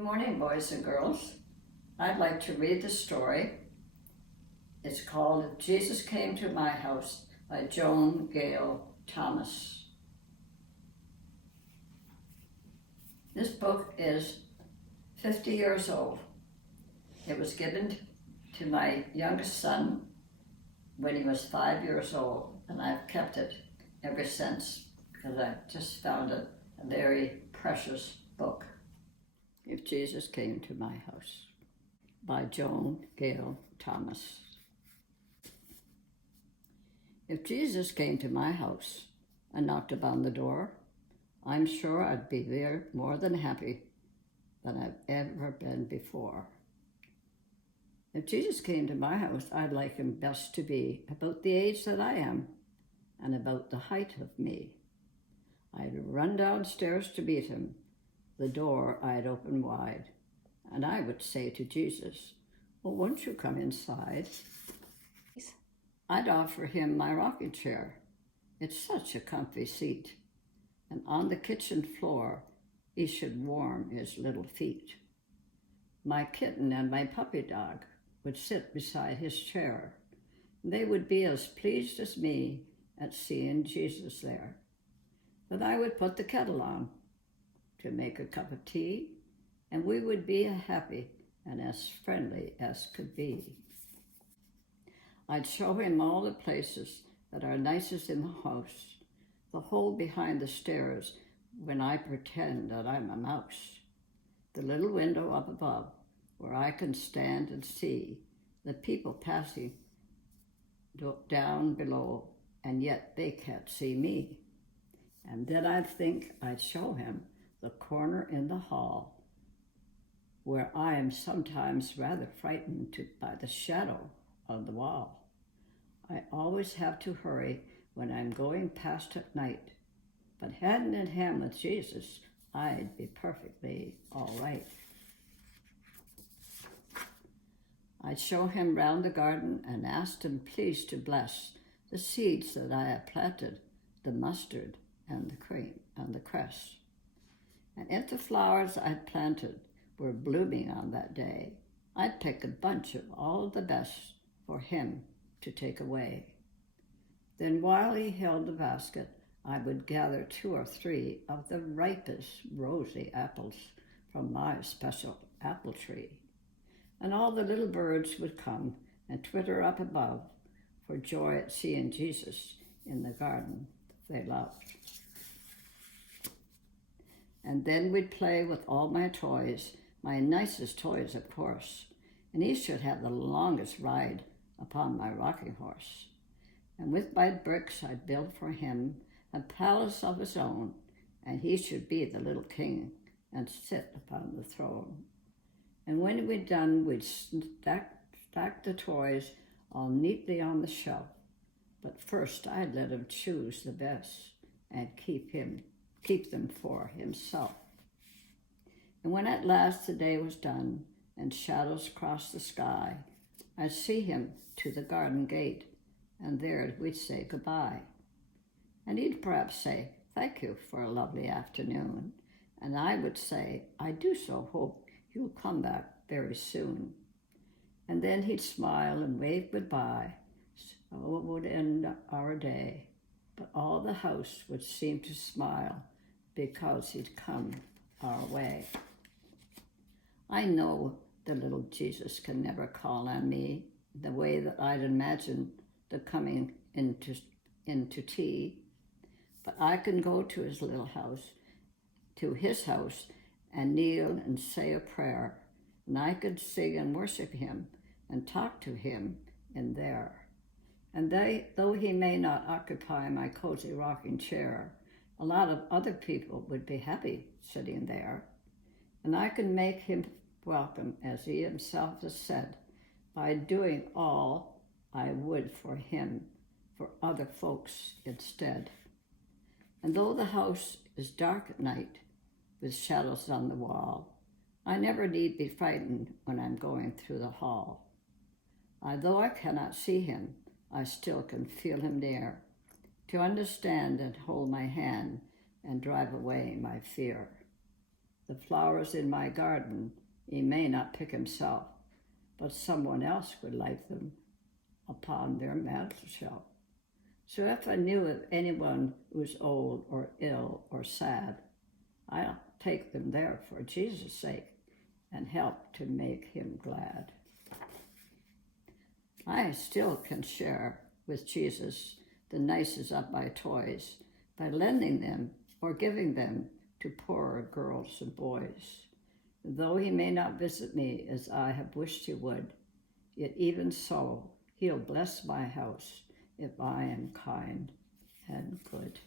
Good morning, boys and girls. I'd like to read the story. It's called If Jesus Came to My House by Joan Gale Thomas. This book is 50 years old. It was given to my youngest son when he was 5 years old, and I've kept it ever since because I just found it a very precious book. If Jesus Came to My House by Joan Gale Thomas. If Jesus came to my house and knocked upon the door, I'm sure I'd be there more than happy than I've ever been before. If Jesus came to my house, I'd like him best to be about the age that I am and about the height of me. I'd run downstairs to meet him. The door I'd open wide, and I would say to Jesus, "Well, won't you come inside?" I'd offer him my rocking chair. It's such a comfy seat, and on the kitchen floor he should warm his little feet. My kitten and my puppy dog would sit beside his chair. They would be as pleased as me at seeing Jesus there. But I would put the kettle on to make a cup of tea, and we would be happy and as friendly as could be. I'd show him all the places that are nicest in the house, the hole behind the stairs when I pretend that I'm a mouse, the little window up above where I can stand and see the people passing down below, and yet they can't see me. And then I'd show him the corner in the hall where I am sometimes rather frightened by the shadow of the wall. I always have to hurry when I'm going past at night, but hand in hand with Jesus, I'd be perfectly all right. I'd show him round the garden and ask him please to bless the seeds that I have planted, the mustard and the cream and the cress. And if the flowers I'd planted were blooming on that day, I'd pick a bunch of all the best for him to take away. Then while he held the basket, I would gather 2 or 3 of the ripest rosy apples from my special apple tree. And all the little birds would come and twitter up above for joy at seeing Jesus in the garden they loved. And then we'd play with all my toys, my nicest toys, of course, and he should have the longest ride upon my rocking horse. And with my bricks I'd build for him a palace of his own, and he should be the little king and sit upon the throne. And when we'd done, we'd stack the toys all neatly on the shelf, but first I'd let him choose the best and keep them for himself. And when at last the day was done and shadows crossed the sky, I'd see him to the garden gate, and there we'd say goodbye. And he'd perhaps say, "Thank you for a lovely afternoon." And I would say, "I do so hope you'll come back very soon." And then he'd smile and wave goodbye. So it would end our day, but all the house would seem to smile because he'd come our way. I know the little Jesus can never call on me the way that I'd imagined the coming into tea, but I can go to his little house, to his house, and kneel and say a prayer, and I could sing and worship him and talk to him in there. And though he may not occupy my cozy rocking chair, a lot of other people would be happy sitting there. And I can make him welcome, as he himself has said, by doing all I would for him, for other folks instead. And though the house is dark at night, with shadows on the wall, I never need be frightened when I'm going through the hall. Though I cannot see him, I still can feel him near, to understand and hold my hand and drive away my fear. The flowers in my garden he may not pick himself, but someone else would like them upon their mantel shelf. So if I knew of anyone who's old or ill or sad, I'll take them there for Jesus' sake and help to make him glad. I still can share with Jesus the nicest of my toys by lending them or giving them to poorer girls and boys. Though he may not visit me as I have wished he would, yet even so he'll bless my house if I am kind and good.